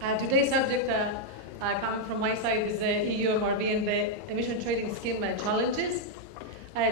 Today's subject coming from my side is the EU MRV and the emission trading scheme challenges.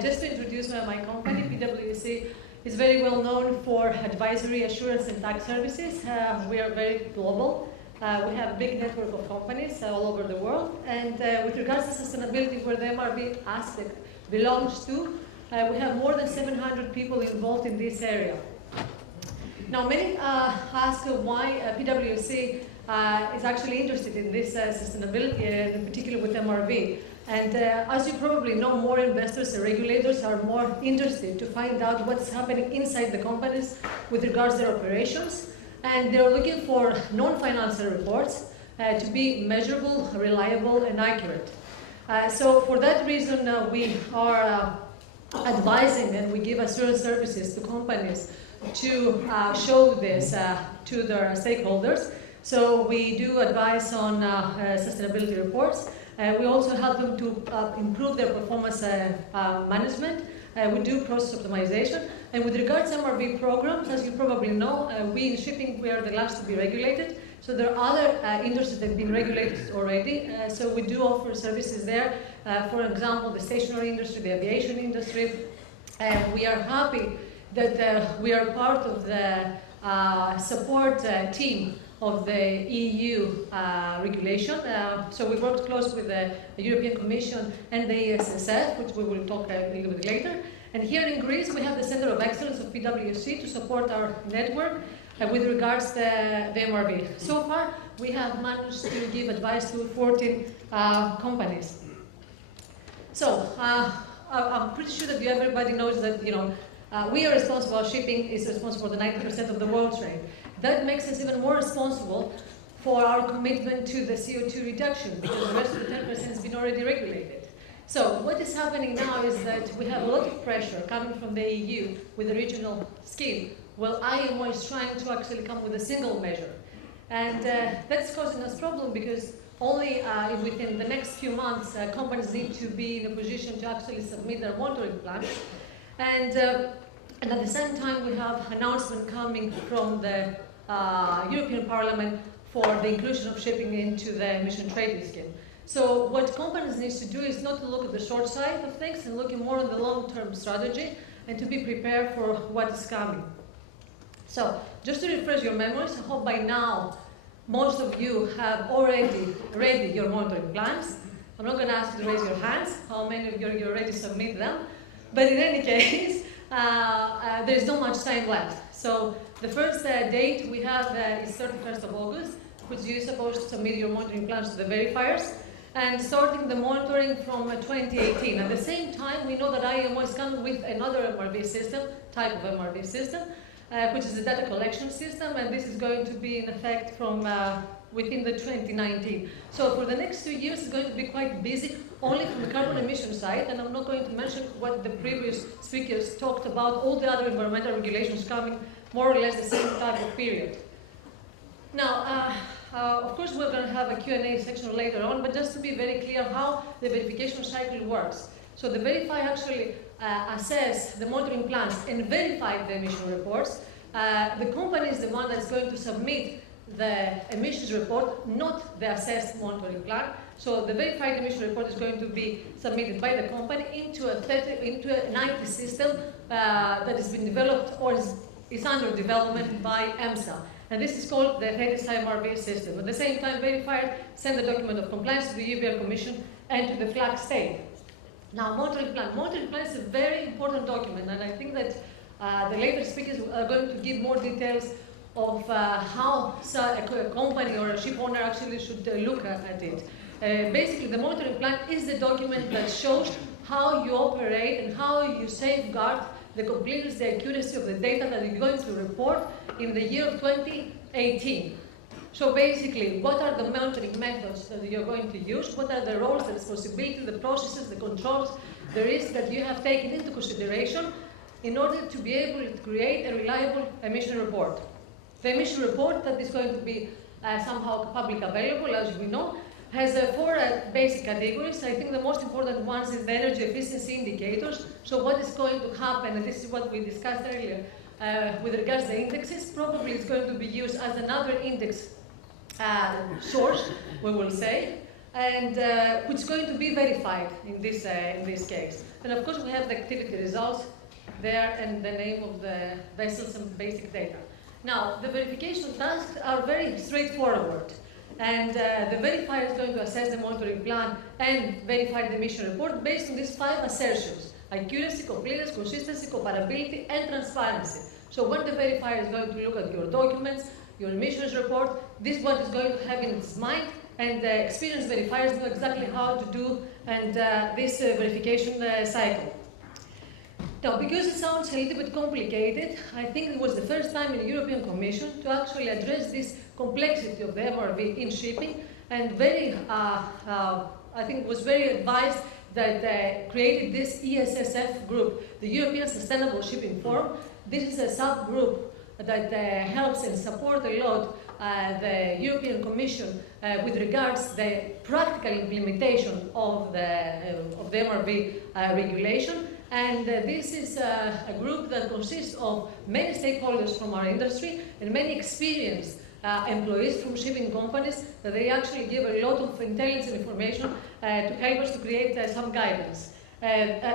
Just to introduce my company, PwC is very well known for advisory, assurance and tax services. We are very global. We have a big network of companies all over the world. And with regards to sustainability, where the MRV aspect belongs to, we have more than 700 people involved in this area. Now, many ask why PwC is actually interested in this sustainability, and in particular with MRV. And as you probably know, more investors and regulators are more interested to find out what's happening inside the companies with regards to their operations. And they're looking for non-financial reports to be measurable, reliable, and accurate. So for that reason, we are advising and we give assurance services to companies to show this to their stakeholders. So we do advise on sustainability reports. We also help them to improve their performance management. We do process optimization. And with regards to MRV programs, as you probably know, we in shipping, we are the last to be regulated. So there are other industries that have been regulated already. So we do offer services there. For example, the stationary industry, the aviation industry. We are happy that we are part of the support team of the EU regulation. So we worked close with the European Commission and the ESSF, which we will talk a little bit later. And here in Greece, we have the Center of Excellence of PwC to support our network with regards to the MRV. So far, we have managed to give advice to 14 companies. So I'm pretty sure that everybody knows that we are responsible. Shipping is responsible for the 90% of the world trade. That makes us even more responsible for our commitment to the CO2 reduction, because the rest of the 10% has been already regulated. So what is happening now is that we have a lot of pressure coming from the EU with the regional scheme, while IMO is trying to actually come with a single measure. And that's causing us problem because only within the next few months, companies need to be in a position to actually submit their monitoring plan. And at the same time, we have announcement coming from the European Parliament for the inclusion of shipping into the emission trading scheme. So what companies need to do is not to look at the short side of things and looking more on the long-term strategy and to be prepared for what is coming. So just to refresh your memories, I hope by now most of you have already ready your monitoring plans. I'm not going to ask you to raise your hands, how many of you are already submit them. But in any case, there's not much time left. So the first date we have is 31st of August, which you're supposed to submit your monitoring plans to the verifiers, and starting the monitoring from 2018. At the same time, we know that IMO is coming with another MRV system, type of MRV system, which is the data collection system, and this is going to be in effect from within the 2019. So for the next 2 years, it's going to be quite busy, only from the carbon emission side, and I'm not going to mention what the previous speakers talked about, all the other environmental regulations coming more or less the same type of period. Now, of course, we're going to have a Q&A section later on, but just to be very clear how the verification cycle works. So the verifier actually assess the monitoring plans and verify the emission reports. The company is the one that's going to submit the emissions report, not the assessed monitoring plan. So the verified emission report is going to be submitted by the company into an IT system that has been developed or is under development by EMSA. And this is called the TETIS MRV system. At the same time, verifier send the document of compliance to the European Commission and to the flag state. Now, monitoring plan. Monitoring plan is a very important document, and I think that the later speakers are going to give more details of how a company or a ship owner actually should look at it. Basically, the monitoring plan is the document that shows how you operate and how you safeguard the completeness, the accuracy of the data that you're going to report in the year of 2018. So basically, what are the monitoring methods that you're going to use? What are the roles, the responsibilities, the processes, the controls, the risks that you have taken into consideration in order to be able to create a reliable emission report? The emission report that is going to be somehow public available, as we know, has 4 basic categories. I think the most important ones is the energy efficiency indicators. So what is going to happen, and this is what we discussed earlier, with regards to the indexes, probably it's going to be used as another index source, we will say, and which is going to be verified in this case. And of course, we have the activity results there and the name of the vessels and basic data. Now, the verification tasks are very straightforward. And the verifier is going to assess the monitoring plan and verify the mission report based on these 5 assertions: accuracy, completeness, consistency, comparability, and transparency. So when the verifier is going to look at your documents, your emissions report, this is what is going to have in its mind, and the experienced verifiers know exactly how to do and this verification cycle. Now, because it sounds a little bit complicated, I think it was the first time in the European Commission to actually address this complexity of the MRV in shipping, and I think it was very advised that created this ESSF group, the European Sustainable Shipping Forum. This is a subgroup that helps and supports a lot the European Commission with regards to the practical implementation of the MRV regulation. And this is a group that consists of many stakeholders from our industry and many experienced employees from shipping companies that they actually give a lot of intelligence and information to help us to create some guidance.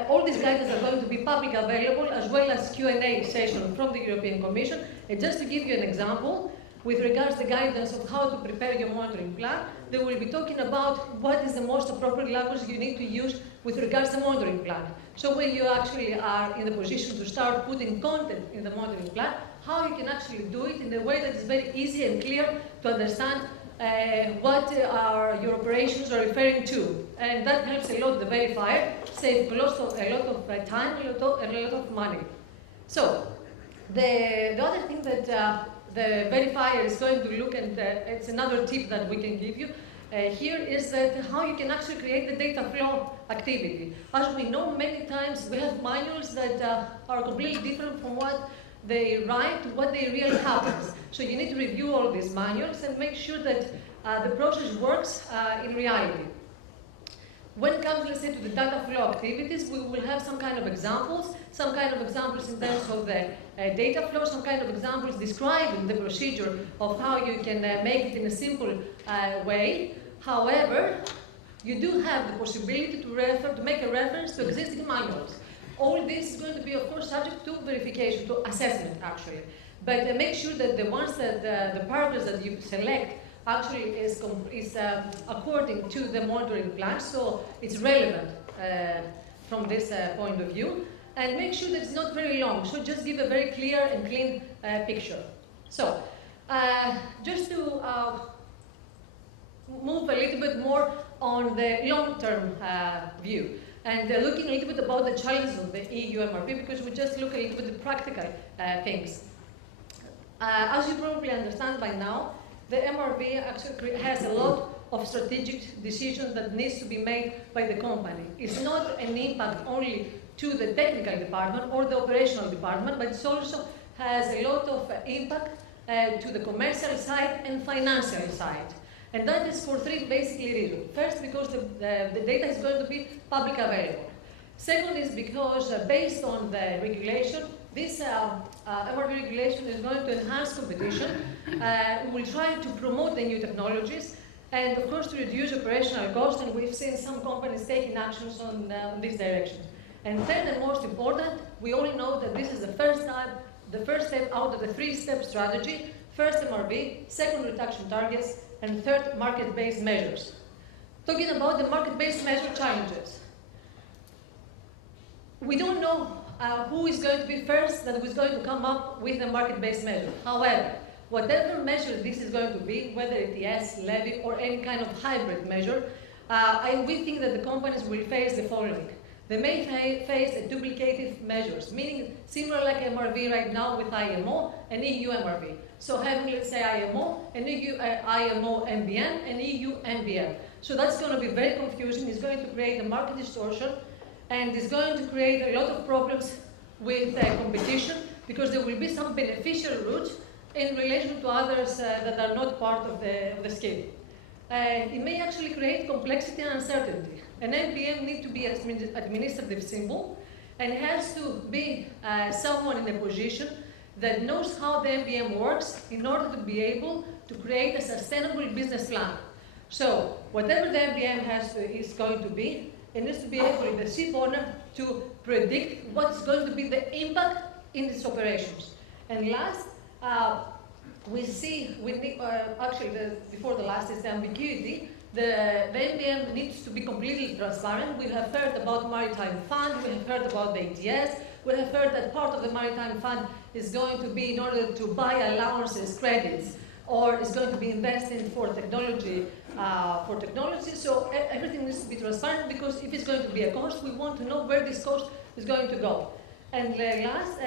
All these guidance are going to be publicly available, as well as Q&A session from the European Commission. And just to give you an example, with regards to the guidance of how to prepare your monitoring plan, they will be talking about what is the most appropriate language you need to use with regards to the monitoring plan. So when you actually are in the position to start putting content in the monitoring plan, how you can actually do it in a way that is very easy and clear to understand what your operations are referring to. And that helps a lot the verifier, save a lot of time and a lot of money. So the other thing that the verifier is going to look, and it's another tip that we can give you here, is that how you can actually create the data flow activity. As we know, many times we have manuals that are completely different from what they write to what they really happens. So you need to review all these manuals and make sure that the process works in reality. When it comes, let's say, to the data flow activities, we will have some kind of examples in terms of the data flow, some kind of examples describing the procedure of how you can make it in a simple way. However, you do have the possibility to make a reference to existing manuals. All this is going to be, of course, subject to verification, to assessment, actually. But make sure that the ones that the paragraphs that you select actually is according to the monitoring plan, so it's relevant from this point of view. And make sure that it's not very long, so just give a very clear and clean picture. So, just to move a little bit more on the long-term view, and looking a little bit about the challenges of the EU MRV, because we just look a little bit at the practical things. As you probably understand by now, the MRV actually has a lot of strategic decisions that needs to be made by the company. It's not an impact only to the technical department or the operational department, but it also has a lot of impact to the commercial side and financial side. And that is for 3 basically reasons. First, because the data is going to be publicly available. Second is because based on the regulation, this MRV regulation is going to enhance competition. We will try to promote the new technologies and, of course, to reduce operational costs, and we've seen some companies taking actions on this direction. And third and most important, we all know that this is the first step out of the 3-step strategy. First MRV, second reduction targets, and third market-based measures. Talking about the market-based measure challenges. We don't know who is going to be first that is going to come up with a market-based measure. However, whatever measure this is going to be, whether ETS, levy, or any kind of hybrid measure, we think that the companies will face the following. They may face a duplicative measures, meaning similar like MRV right now with IMO and EU MRV. So having, let's say, IMO and EU IMO MBM and EU MBM. So that's going to be very confusing. It's going to create a market distortion, and it's going to create a lot of problems with competition, because there will be some beneficial routes in relation to others that are not part of the scheme. It may actually create complexity and uncertainty. An MBM needs to be an administrative symbol, and it has to be someone in a position that knows how the MBM works in order to be able to create a sustainable business plan. So whatever the MBM is going to be, it needs to be able, the ship owner, to predict what's going to be the impact in its operations. And last, before the last is the ambiguity. The MBM needs to be completely transparent. We have heard about Maritime Fund, we have heard about the ETS, we have heard that part of the Maritime Fund is going to be in order to buy allowances, credits, or is going to be invested for technology. So everything needs to be transparent, because if it's going to be a cost, we want to know where this cost is going to go. And last,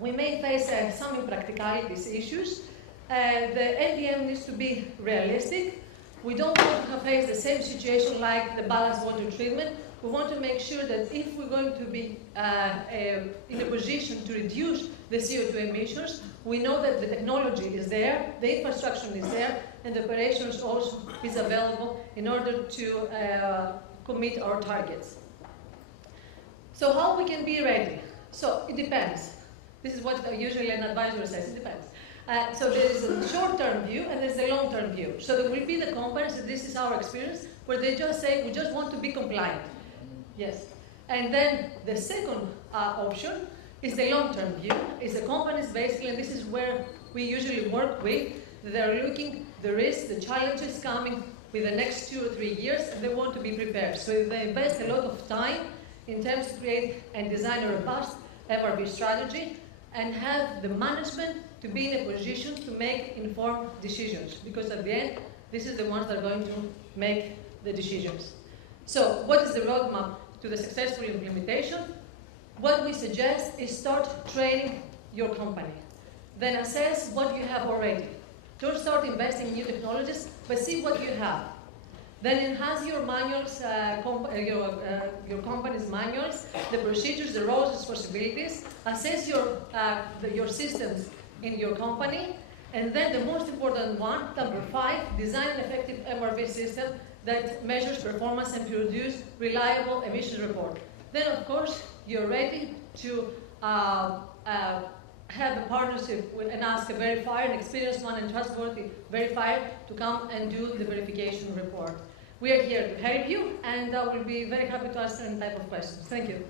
we may face some impracticalities issues. The MBM needs to be realistic. We don't want to face the same situation like the ballast water treatment. We want to make sure that if we're going to be in a position to reduce the CO2 emissions, we know that the technology is there, the infrastructure is there, and the operations also is available in order to commit our targets. So how we can be ready? So it depends. This is what usually an advisor says, it depends. So there is a short-term view and there's a long-term view. So there will be the companies, and this is our experience, where they just say, we just want to be compliant. Yes. And then the second option is the long-term view, is the companies basically, and this is where we usually work with, they're looking the risks, the challenges coming with the next 2 or 3 years, and they want to be prepared. So they invest a lot of time in terms of create and design a robust MRV strategy and have the management to be in a position to make informed decisions, because at the end, this is the ones that are going to make the decisions. So what is the roadmap to the successful implementation? What we suggest is start training your company. Then assess what you have already. Don't start investing in new technologies, but see what you have. Then enhance your manuals, your company's manuals, the procedures, the roles, responsibilities. Assess your systems in your company. And then the most important one, number 5, design an effective MRV system that measures performance and produce reliable emission report. Then, of course, you're ready to have a partnership with, and ask a verifier, an experienced one and trustworthy verifier to come and do the verification report. We are here to help you, and I will be very happy to answer any type of questions. Thank you.